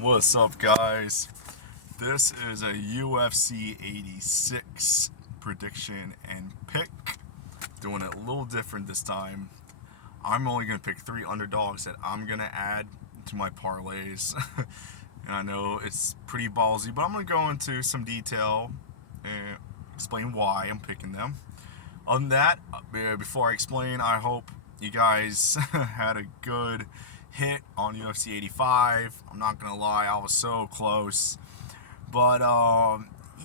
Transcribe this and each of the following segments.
What's up, guys? This is a UFC 86 prediction and pick. Doing it a little different this time. I'm only going to pick 3 underdogs that I'm going to add to my parlays. And I know it's pretty ballsy, but I'm going to go into some detail and explain why I'm picking them. Other than that, before I explain, I hope you guys had a good hit on UFC 85. I'm not gonna lie, I was so close. But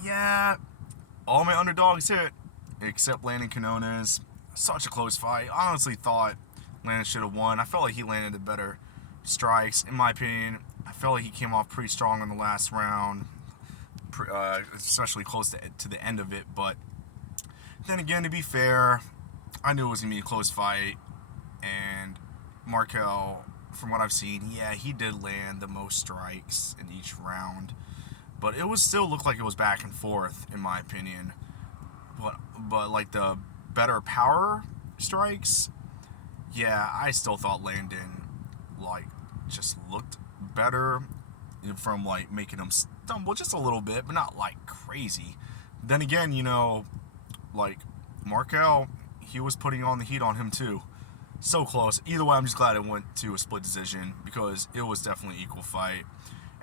yeah, all my underdogs hit, except Landon Canones. Such a close fight. I honestly thought Landon should have won. I felt like he landed the better strikes, in my opinion. I felt like he came off pretty strong in the last round, especially close to the end of it. But then again, to be fair, I knew it was gonna be a close fight, and Markel, from what I've seen, yeah, he did land the most strikes in each round, but it was still looked like it was back and forth, in my opinion. But like the better power strikes, yeah, I still thought Landon like just looked better from like making him stumble just a little bit, but not like crazy. Then again, like Markel, he was putting on the heat on him too. So close. Either way, I'm just glad it went to a split decision because it was definitely an equal fight.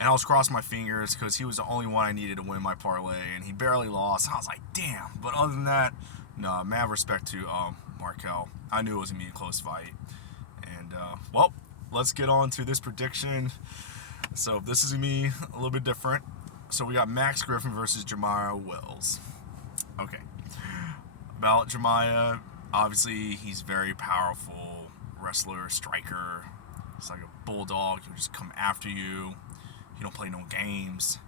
And I was crossing my fingers because he was the only one I needed to win my parlay, and he barely lost. I was like, damn. But other than that, no, mad respect to Markel. I knew it was going to be a close fight. And, well, let's get on to this prediction. So this is going to be a little bit different. So we got Max Griffin versus Jemiah Wells. Okay. About Jemiah, obviously he's very powerful wrestler, striker. He's like a bulldog. He'll just come after you. He don't play no games.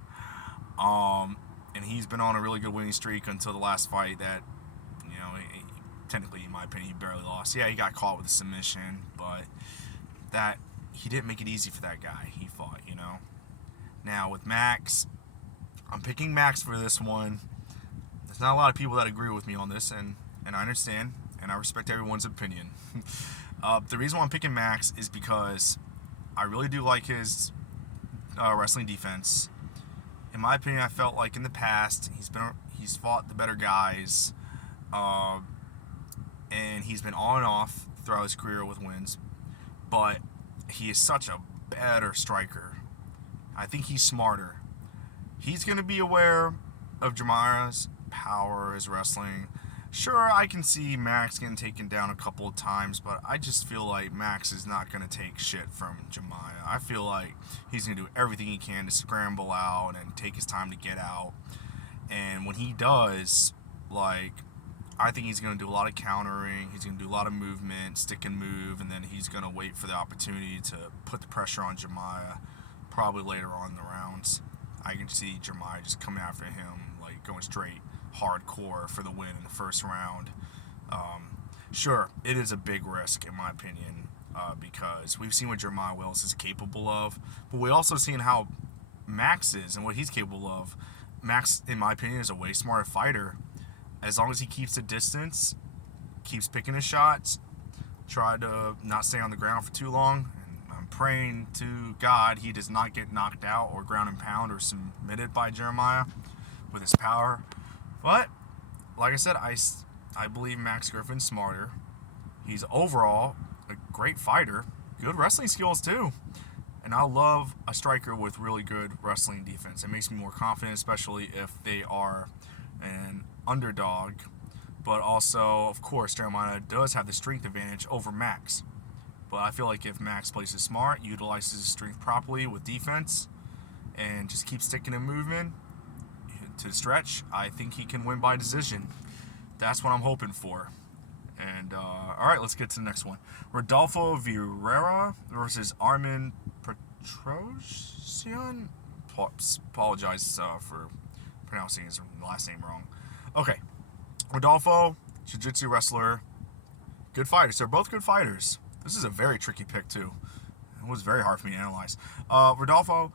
And he's been on a really good winning streak until the last fight that, technically, in my opinion, he barely lost. Yeah, he got caught with a submission, but that he didn't make it easy for that guy. He fought. Now with Max, I'm picking Max for this one. There's not a lot of people that agree with me on this, and I understand, and I respect everyone's opinion. The reason why I'm picking Max is because I really do like his wrestling defense. In my opinion, I felt like in the past he's fought the better guys, and he's been on and off throughout his career with wins. But he is such a better striker. I think he's smarter. He's going to be aware of Jemiah's power, his wrestling. Sure, I can see Max getting taken down a couple of times, but I just feel like Max is not going to take shit from Jemiah. I feel like he's going to do everything he can to scramble out and take his time to get out. And when he does, I think he's going to do a lot of countering. He's going to do a lot of movement, stick and move, and then he's going to wait for the opportunity to put the pressure on Jemiah, probably later on in the rounds. I can see Jemiah just coming after him, going straight hardcore for the win in the first round. Sure, it is a big risk in my opinion, because we've seen what Jemiah Wells is capable of, but we also seen how Max is and what he's capable of. Max, in my opinion, is a way smarter fighter. As long as he keeps the distance, keeps picking his shots, try to not stay on the ground for too long, and I'm praying to God he does not get knocked out or ground and pound or submitted by Jemiah with his power. But like I said, I believe Max Griffin's smarter. He's overall a great fighter, good wrestling skills too, and I love a striker with really good wrestling defense. It makes me more confident, especially if they are an underdog. But also, of course, Jeremiah does have the strength advantage over Max. But I feel like if Max plays it smart, utilizes his strength properly with defense, and just keeps sticking and moving to the stretch, I think he can win by decision. That's what I'm hoping for. And all right, let's get to the next one. Rodolfo Vieira versus Armin Petrosyan. Apologize for pronouncing his last name wrong. Okay, Rodolfo, jiu-jitsu wrestler, good fighters. They're both good fighters. This is a very tricky pick too. It was very hard for me to analyze. Rodolfo,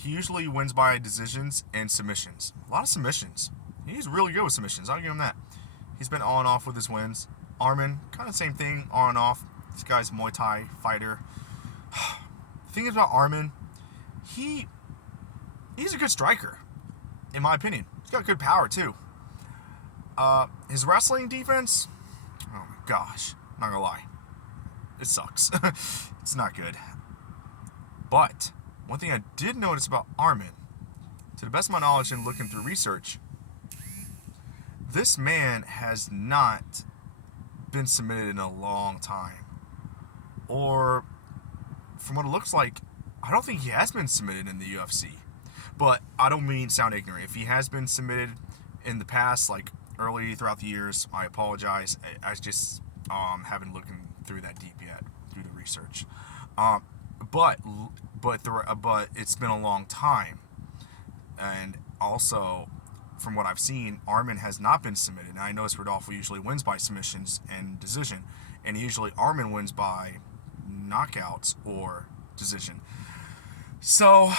he usually wins by decisions and submissions. A lot of submissions. He's really good with submissions. I'll give him that. He's been on and off with his wins. Armin, kind of same thing, on and off. This guy's a Muay Thai fighter. The thing is about Armin, he's a good striker, in my opinion. He's got good power too. His wrestling defense, oh my gosh, not gonna lie, it sucks. It's not good. But one thing I did notice about Armin, to the best of my knowledge and looking through research, this man has not been submitted in a long time. Or, from what it looks like, I don't think he has been submitted in the UFC. But I don't mean to sound ignorant. If he has been submitted in the past, like early throughout the years, I apologize. I just haven't looked through that deep yet through the research. But it's been a long time, and also from what I've seen, Armin has not been submitted. And I notice Rodolfo usually wins by submissions and decision, and usually Armin wins by knockouts or decision. So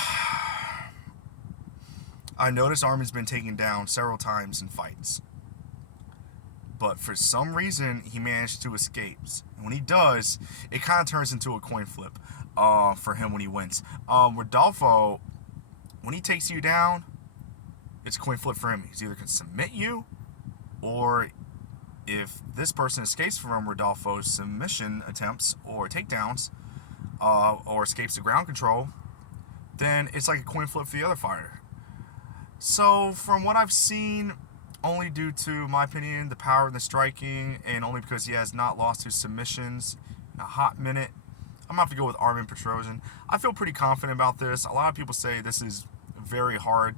I noticed Armin's been taken down several times in fights, but for some reason he managed to escape. And when he does, it kind of turns into a coin flip for him when he wins. Rodolfo, when he takes you down, it's a coin flip for him. He's either going to submit you, or if this person escapes from Rodolfo's submission attempts or takedowns, or escapes the ground control, then it's like a coin flip for the other fighter. So from what I've seen, only due to my opinion, the power and the striking, and only because he has not lost his submissions in a hot minute, I'm going to have to go with Armin Petrosyan. I feel pretty confident about this. A lot of people say this is a very hard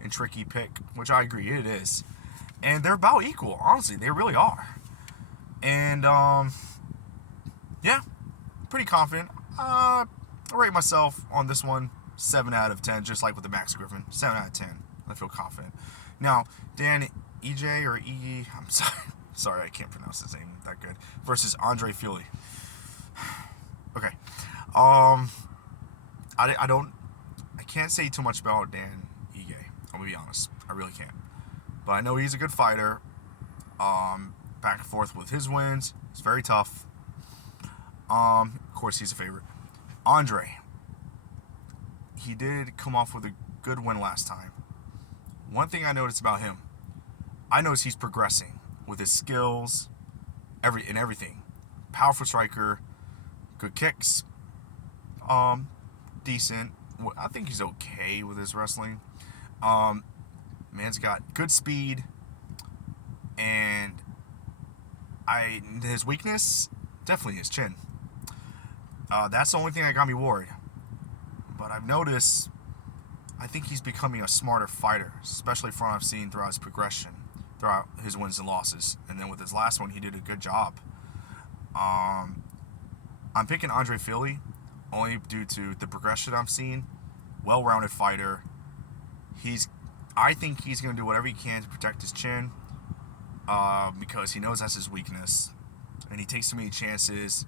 and tricky pick, which I agree, it is. And they're about equal, honestly. They really are. And, yeah, pretty confident. I rate myself on this one 7 out of 10, just like with the Max Griffin. 7 out of 10. I feel confident. Now, Dan EJ or EE, I'm sorry, I can't pronounce his name that good, versus Andre Fili. Okay. I can't say too much about Dan EJ. I'm gonna be honest. I really can't. But I know he's a good fighter. Back and forth with his wins. It's very tough. Of course, he's a favorite. Andre. He did come off with a good win last time. One thing I noticed about him, I noticed he's progressing with his skills, everything. Powerful striker, good kicks, decent. I think he's okay with his wrestling. Man's got good speed, and his weakness, definitely his chin. That's the only thing that got me worried. But I've noticed, I think he's becoming a smarter fighter, especially from what I've seen throughout his progression, throughout his wins and losses. And then with his last one, he did a good job. I'm picking Andre Fili only due to the progression I've seen. Well-rounded fighter. I think he's going to do whatever he can to protect his chin, because he knows that's his weakness. And he takes too many chances.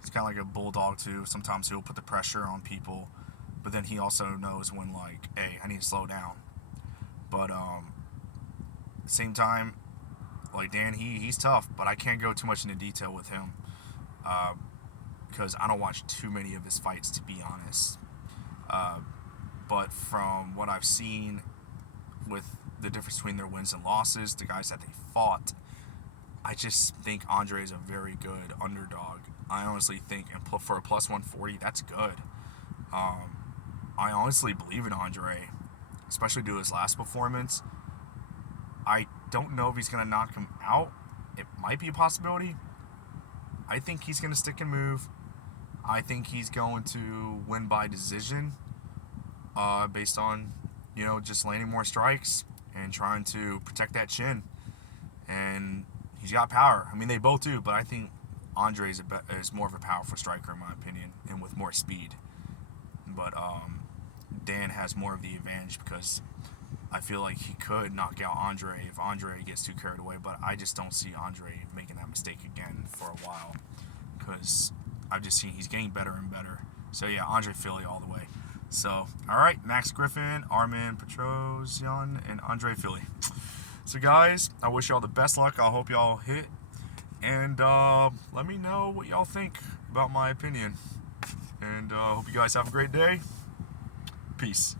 He's kind of like a bulldog too. Sometimes he'll put the pressure on people, but then he also knows when, like, hey, I need to slow down. But at the same time, like Dan, he's tough, but I can't go too much into detail with him, because I don't watch too many of his fights, to be honest. But from what I've seen with the difference between their wins and losses, the guys that they fought, I just think Andre is a very good underdog. I honestly think, and for a plus 140, that's good. I honestly believe in Andre, especially due to his last performance. I don't know if he's going to knock him out. It might be a possibility. I think he's going to stick and move. I think he's going to win by decision, based on, just landing more strikes and trying to protect that chin. And he's got power. I mean, they both do, but I think Andre is more of a powerful striker, in my opinion, and with more speed. But Dan has more of the advantage, because I feel like he could knock out Andre if Andre gets too carried away. But I just don't see Andre making that mistake again for a while, because I've just seen he's getting better and better. So yeah, Andre Fili all the way. So, all right, Max Griffin, Armin Petrosyan, and Andre Fili. So guys, I wish y'all the best luck. I hope y'all hit, and let me know what y'all think about my opinion. And hope you guys have a great day. Peace.